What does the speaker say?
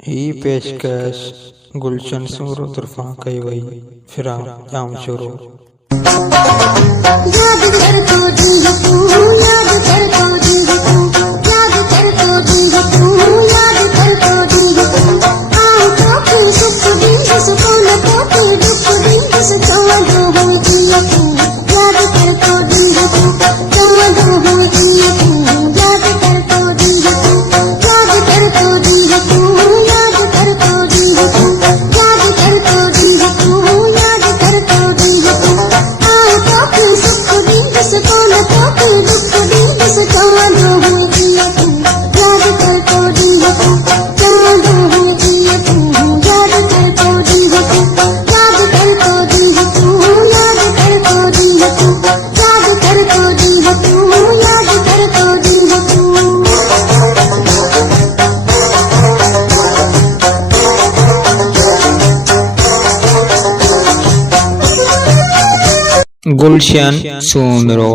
ही पेशकश गुलशन सूरो तरफा कई वई फिरा जाम शुरू। याद कर तो दिल तू, याद कर तो दिल तू, याद कर तो दिल तू, याद कर तो दिल तू। आँखों की सुख दिन सुकून को की दुख दिन चौं दो हुई जिया तू। याद कर तो दिल तू, चौं दो हुई जिया तू। याद कर तो दिल तू, याद कर तो दिल तू, याद कर तो दिल तू, याद कर तो दिल तू, याद कर तो दिल तू। आँखों की सुख दिन सुकून को की दुख दिन चौं दो हुई जिया तू। याद कर तो दिल तू, चौं दो हुई जिया तू। याद कर तो दिल तू, याद कर तो दिल तू, याद कर तो दिल तू, याद कर तो दिल तू, याद कर तो दिल तू। गुलशन सूरो।